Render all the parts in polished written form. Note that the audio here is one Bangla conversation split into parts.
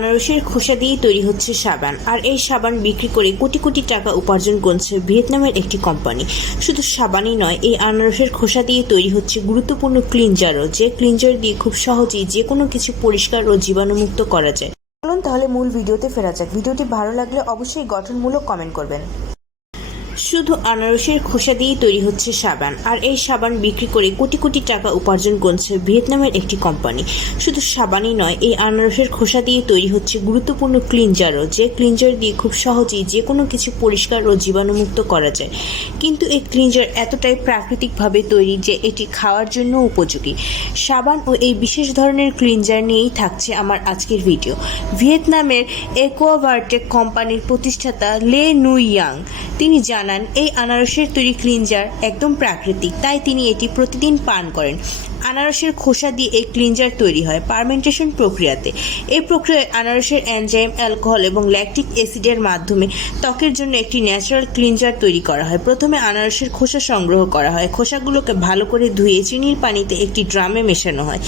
আনারসের খোসা দিয়েই তৈরি হচ্ছে সাবান। আর এই সাবান বিক্রি করে কোটি কোটি টাকা উপার্জন করছে ভিয়েতনামের একটি কোম্পানি। শুধু সাবানই নয়, এই আনারসের খোসা দিয়ে তৈরি হচ্ছে গুরুত্বপূর্ণ ক্লিনজারও, যে ক্লিনজার দিয়ে খুব সহজেই যে কোনো কিছু পরিষ্কার ও জীবাণুমুক্ত করা যায়। চলুন তাহলে মূল ভিডিওতে ফেরা যাক। ভিডিওটি ভালো লাগলে অবশ্যই গঠনমূলক কমেন্ট করবেন। শুধু আনারসের খোসা দিয়েই তৈরি হচ্ছে সাবান। আর এই সাবান বিক্রি করে কোটি কোটি টাকা উপার্জন করছে ভিয়েতনামের একটি কোম্পানি। শুধু সাবানই নয়, এই আনারসের খোসা দিয়ে তৈরি হচ্ছে গুরুত্বপূর্ণ ক্লিনজারও, যে ক্লিনজার দিয়ে খুব সহজেই যে কোনো কিছু পরিষ্কার ও জীবাণুমুক্ত করা যায়। কিন্তু এই ক্লিনজার এতটাই প্রাকৃতিকভাবে তৈরি যে এটি খাওয়ার জন্য উপযোগী। সাবান ও এই বিশেষ ধরনের ক্লিনজার নিয়েই থাকছে আমার আজকের ভিডিও। ভিয়েতনামের অ্যাকোয়াভার্টেক কোম্পানির প্রতিষ্ঠাতা লে নুই ইয়াং তিনি জানান, এই আনারসের তৈরি ক্লিনজার একদম প্রাকৃতিক, তাই তিনি এটি প্রতিদিন পান করেন। আনারসের খোসা দিয়ে এই ক্লিনজার তৈরি হয় ফার্মেন্টেশন প্রক্রিয়াতে। এই প্রক্রিয়ায় আনারসের এনজাইম, অ্যালকোহল এবং ল্যাকটিক অ্যাসিডের মাধ্যমে ত্বকের জন্য একটি ন্যাচারাল ক্লিনজার তৈরি করা হয়। প্রথমে আনারসের খোসা সংগ্রহ করা হয়। খোসাগুলোকে ভালো করে ধুয়ে চিনির পানিতে একটি ড্রামে মেশানো হয়,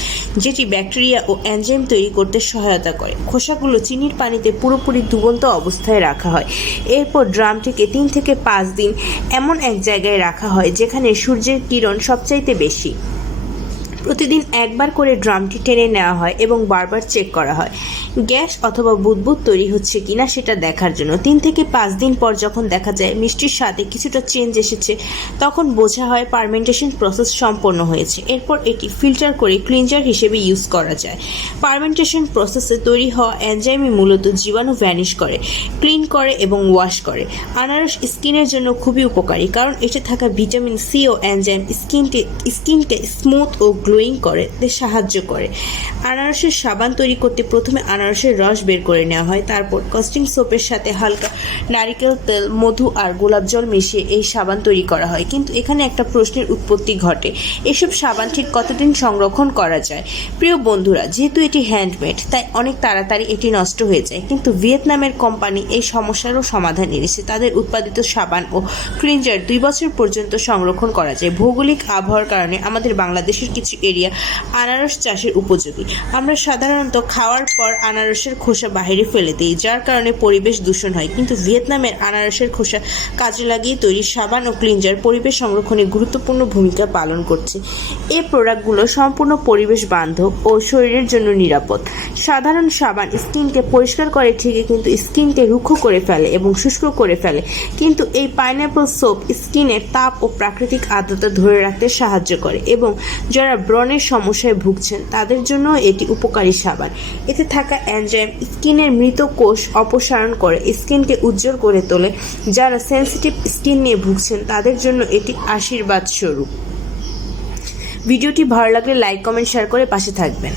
যেটি ব্যাকটেরিয়া ও এনজাইম তৈরি করতে সহায়তা করে। খোসাগুলো চিনির পানিতে পুরোপুরি ডুবন্ত অবস্থায় রাখা হয়। এরপর ড্রামটিকে 3 থেকে 5 দিন এমন এক জায়গায় রাখা হয় যেখানে সূর্যের কিরণ সবচাইতে বেশি। প্রতিদিন একবার করে ড্রামটি টেনে নেওয়া হয় এবং বারবার চেক করা হয় গ্যাস অথবা বুদবুদ তৈরি হচ্ছে কিনা সেটা দেখার জন্য। 3 থেকে 5 দিন পর যখন দেখা যায় মিষ্টির স্বাদে কিছুটা চেঞ্জ এসেছে, তখন বোঝা হয় ফার্মেন্টেশন প্রসেস সম্পন্ন হয়েছে। এরপর এটি ফিল্টার করে ক্লিনজার হিসেবে ইউজ করা যায়। ফার্মেন্টেশন প্রসেসে তৈরি হওয়া এনজাইমই মূলত জীবাণু ভ্যানিশ করে, ক্লিন করে এবং ওয়াশ করে। আনারস স্কিনের জন্য খুবই উপকারী, কারণ এতে থাকা ভিটামিন সি ও এনজাইম স্কিনকে স্মুথ ও গ্লোয়িং করতে সাহায্য করে। আনারসের সাবান তৈরি করতে প্রথমে আনারসের রস বের করে নেওয়া হয়। তারপর কস্টিং সোপের সাথে হালকা নারিকেল তেল, মধু আর গোলাপ জল মিশিয়ে এই সাবান তৈরি করা হয়। কিন্তু এখানে একটা প্রশ্নের উৎপত্তি ঘটে, এসব সাবান ঠিক কতদিন সংরক্ষণ করা যায়? প্রিয় বন্ধুরা, যেহেতু এটি হ্যান্ডমেড, তাই অনেক তাড়াতাড়ি এটি নষ্ট হয়ে যায়। কিন্তু ভিয়েতনামের কোম্পানি এই সমস্যারও সমাধান এনেছে। তাদের উৎপাদিত সাবান ও ক্লিনজার 2 বছর পর্যন্ত সংরক্ষণ করা যায়। ভৌগোলিক আবহাওয়ার কারণে আমাদের বাংলাদেশের কিছু এরিয়া আনারস চাষের উপযোগী। আমরা সাধারণত খাওয়ার পর আনারসের খোসা বাইরে ফেলে দিই, যার কারণে পরিবেশ দূষণ হয়। কিন্তু ভিয়েতনামের আনারসের খোসা কাজে লাগিয়ে তৈরি সাবান ও ক্লিনজার পরিবেশ সংরক্ষণে গুরুত্বপূর্ণ ভূমিকা পালন করছে। এই প্রোডাক্টগুলো সম্পূর্ণ পরিবেশ বান্ধব ও শরীরের জন্য নিরাপদ। সাধারণ সাবান স্কিনকে পরিষ্কার করে ঠিকই, কিন্তু স্কিনকে রুক্ষ করে ফেলে এবং শুষ্ক করে ফেলে। কিন্তু এই পাইনঅ্যাপল সোপ স্কিনের তাপ ও প্রাকৃতিক আর্দ্রতা ধরে রাখতে সাহায্য করে, এবং যারা ব্রণের সমস্যায় ভুগছেন তাদের জন্য এটি উপকারী সাবান। এতে থাকা এনজাইম স্কিনের মৃত কোষ অপসারণ করে, স্কিনকে উজ্জ্বল করে তোলে। যারা সেনসিটিভ স্কিন নিয়ে ভুগছেন তাদের জন্য এটি আশীর্বাদ স্বরূপ। ভিডিওটি ভালো লাগলে লাইক, কমেন্ট, শেয়ার করে পাশে থাকবেন।